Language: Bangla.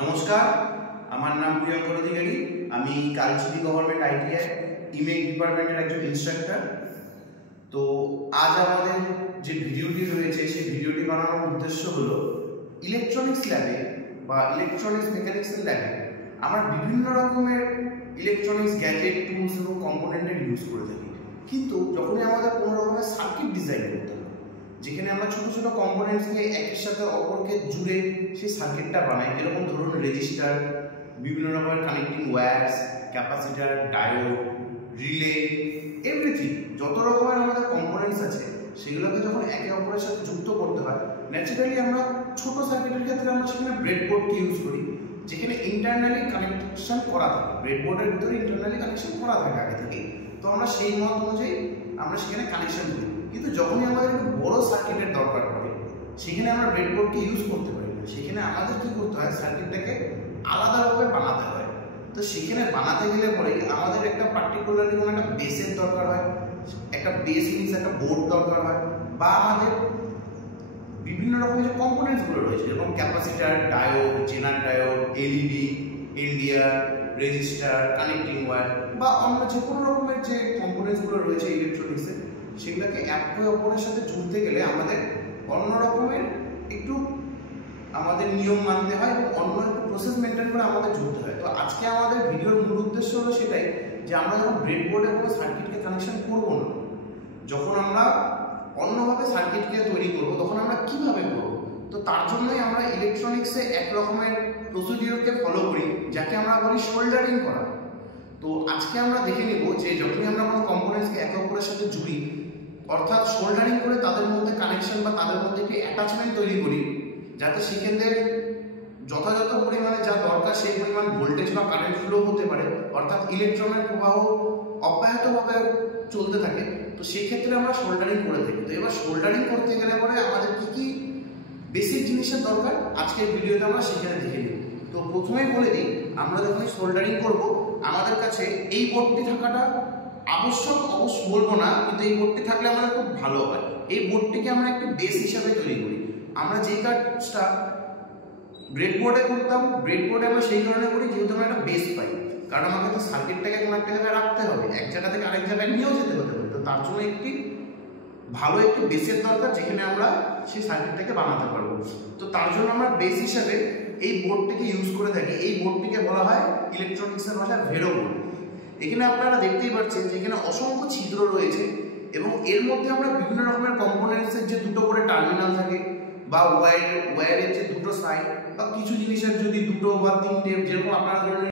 নমস্কার, আমার নাম প্রিয়ঙ্কর অধিকারী। আমি কালচিনি গভর্নমেন্ট আইটিআই ইমেক ডিপার্টমেন্টের একজন ইনস্ট্রাক্টর। তো আজ আমাদের যে ভিডিওটি রয়েছে সেই ভিডিওটি বানানোর উদ্দেশ্য হলো ইলেকট্রনিক্স ল্যাবে বা ইলেকট্রনিক্স মেকানিক্সের ল্যাবে আমরা বিভিন্ন রকমের ইলেকট্রনিক্স গ্যাজেট, টুলস এবং কম্পোনেন্টের ইউজ করে থাকি। কিন্তু যখনই আমাদের কোনো রকমের সার্কিট ডিজাইন করতে হয়, যেখানে আমরা ছোট ছোট কম্পোনেন্টসকে একের সাথে অপরকে জুড়ে সেই সার্কিটটা বানাই, যেরকম ধরুন রেজিস্টার, বিভিন্ন রকমের connecting wires, capacitor, diode, relay, everything যত রকমের আমাদের কম্পোনেন্টস আছে সেগুলোকে যখন একে অপরের সাথে যুক্ত করতে হয়, ন্যাচারালি আমরা ছোট সার্কিটের ক্ষেত্রে আমরা সেখানে ব্রেডবোর্ডকে ইউজ করি, যেখানে ইন্টারনালি কানেকশন করা থাকে। ব্রেডবোর্ডের ভিতরে ইন্টারনালি কানেকশন করা থাকে আগে থেকেই। তো আমরা সেই মত অনুযায়ী আমরা সেখানে কানেকশন করি। কিন্তু যখনই আমাদের একটু বড় সার্কিটের দরকার পড়ে, সেখানে আমরা ব্রেডবোর্ডকে ইউজ করতে পারি না। সেখানে আমাদের কি করতে হয়, সার্কিটটাকে আলাদাভাবে বানাতে হয়। তো সেখানে বানাতে গেলে পরে আমাদের একটা পার্টিকুলারলি কোনো একটা বেসের দরকার হয়, একটা বেস মিনস একটা বোর্ড দরকার হয়, বা আমাদের বিভিন্ন রকমের যে কম্পোনেন্টসগুলো রয়েছে, যেরকম capacitor, diode, zener diode, LED, NDR, resistor, connecting wire, বা অন্য যে কোনো রকমের যে কম্পোনেন্টসগুলো রয়েছে ইলেকট্রনিক্সের, সেগুলোকে একে অপরের সাথে জুড়তে গেলে আমাদের অন্য রকমের একটু আমাদের নিয়ম মানতে হয় এবং অন্য একটু প্রসেস মেনটেন করে আমাদের জুড়তে হয়। তো আজকে আমাদের ভিডিওর মূল উদ্দেশ্য হলো সেটাই, যে আমরা যখন ব্রেডবোর্ডে কোনো সার্কিটকে কানেকশন করব না, যখন আমরা অন্যভাবে সার্কিটকে তৈরি করব, তখন আমরা কিভাবে করব। তো তার জন্যই আমরা ইলেকট্রনিক্সে এক রকমের প্রসিডিওরকে ফলো করি, যাকে আমরা বলি সোল্ডারিং করা। তো আজকে আমরা দেখে নেব যে যখনই আমরা কোনো কম্পোনেন্টসকে একে অপরের সাথে জুড়ি, অর্থাৎ সোল্ডারিং করে তাদের মধ্যে কানেকশন বা তাদের মধ্যে একটি অ্যাটাচমেন্ট তৈরি করি, যাতে সেক্ষেত্রে যথাযথ পরিমাণে যা দরকার সেই পরিমাণ ভোল্টেজ বা কারেন্ট ফ্লো হতে পারে, অর্থাৎ ইলেকট্রনের প্রবাহ অব্যাহতভাবে চলতে থাকে। তো সেক্ষেত্রে আমরা সোল্ডারিং করে থাকি। তো এবার সোল্ডারিং করতে গেলে পরে আমাদের কি কি বেসিক জিনিসের দরকার আজকের ভিডিওতে আমরা সেখানে দেখে নিই। তো প্রথমেই বলে দিই, আমরা যখন সোল্ডারিং করব আমাদের কাছে এই বোর্ডটি থাকাটা আবশ্যক, অবশ্য বলবো না, কিন্তু এই বোর্ডটি থাকলে আমাদের খুব ভালো হয়। এই বোর্ডটিকে আমরা একটি বেস হিসাবে তৈরি করি। আমরা যে কাজটা ব্রেডবোর্ডে করতাম, ব্রেডবোর্ডে আমরা সেই কারণে করি যেহেতু আমরা একটা বেস পাই, কারণ আমাকে তো সার্কিটটাকে কোনো একটা জায়গায় রাখতে হবে, এক জায়গা থেকে আরেক জায়গায় নিয়েও যেতে হতে পারে। তো তার জন্য একটি ভালো একটি বেসের দরকার, যেখানে আমরা সেই সার্কিটটাকে বানাতে পারবো। তো তার জন্য আমরা বেস হিসাবে এই বোর্ডটিকে ইউজ করে থাকি। এই বোর্ডটিকে বলা হয় ইলেকট্রনিক্সের ভাষায় ভেরো বোর্ড। এখানে আপনারা দেখতেই পাচ্ছেন যে এখানে অসংখ্য ছিদ্র রয়েছে এবং এর মধ্যে আমরা বিভিন্ন রকমের কম্পোনেন্টসের যে দুটো করে টার্মিনাল থাকে, বা ওয়্যারের যে দুটো সাইড, বা কিছু জিনিসের যদি দুটো বা তিনটে, যেরকম আপনারা ধরুন